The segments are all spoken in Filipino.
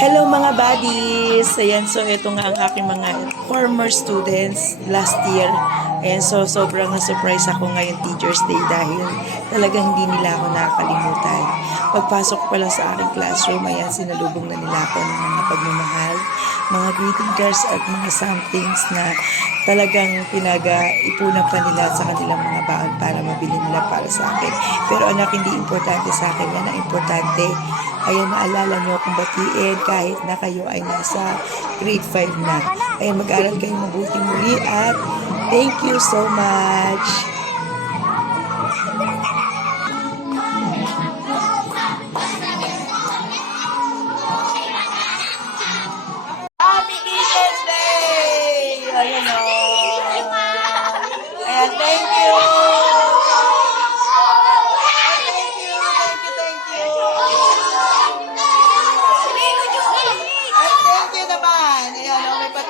Hello mga buddies! Ayan, so ito nga ang aking mga former students last year. Ayan, so sobrang na-surprise ako ngayon Teacher's Day dahil talagang hindi nila ako nakakalimutan. Pagpasok ko pa lang sa aking classroom, ayan, sinalubong na nila ako ng mga pagmamahal, mga greeting cards at mga somethings na talagang pinag-ipunan pa nila sa kanilang mga baon para mabili nila para sa akin. Pero anak, hindi importante sa akin yan. Ang importante, ayan, maalala nyo kung batiin kahit na kayo ay nasa grade 5 na. Ayan, mag-aral kayo mabuti muli at thank you so much. Happy Teacher's Day! Ayan o. Ayan, thank you.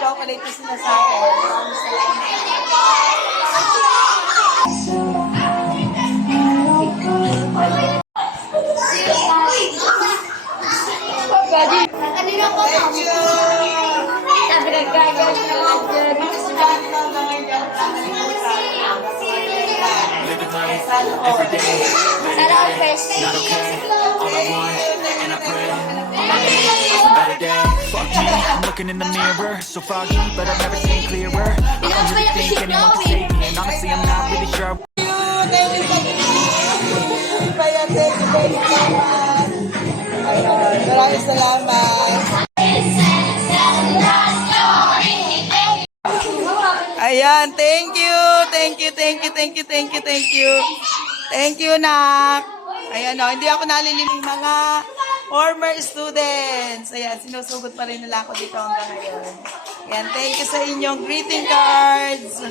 Chocolate na sila sa akin. Kanina ko Thank you! sabi ka gagawin na lang dyan. Sana all first. I'm looking in the mirror, so foggy, but I've never seen clearer. I don't really think anyone can save me, and honestly, I'm not really sure. Thank you, maraming salamat. Ayan, thank you. Thank you, Nak. Ayan o, hindi ako naliliming mga former students. Ayan, sinusugot pa rin nila ako dito hanggang ngayon. Ayan, thank you sa inyong greeting cards.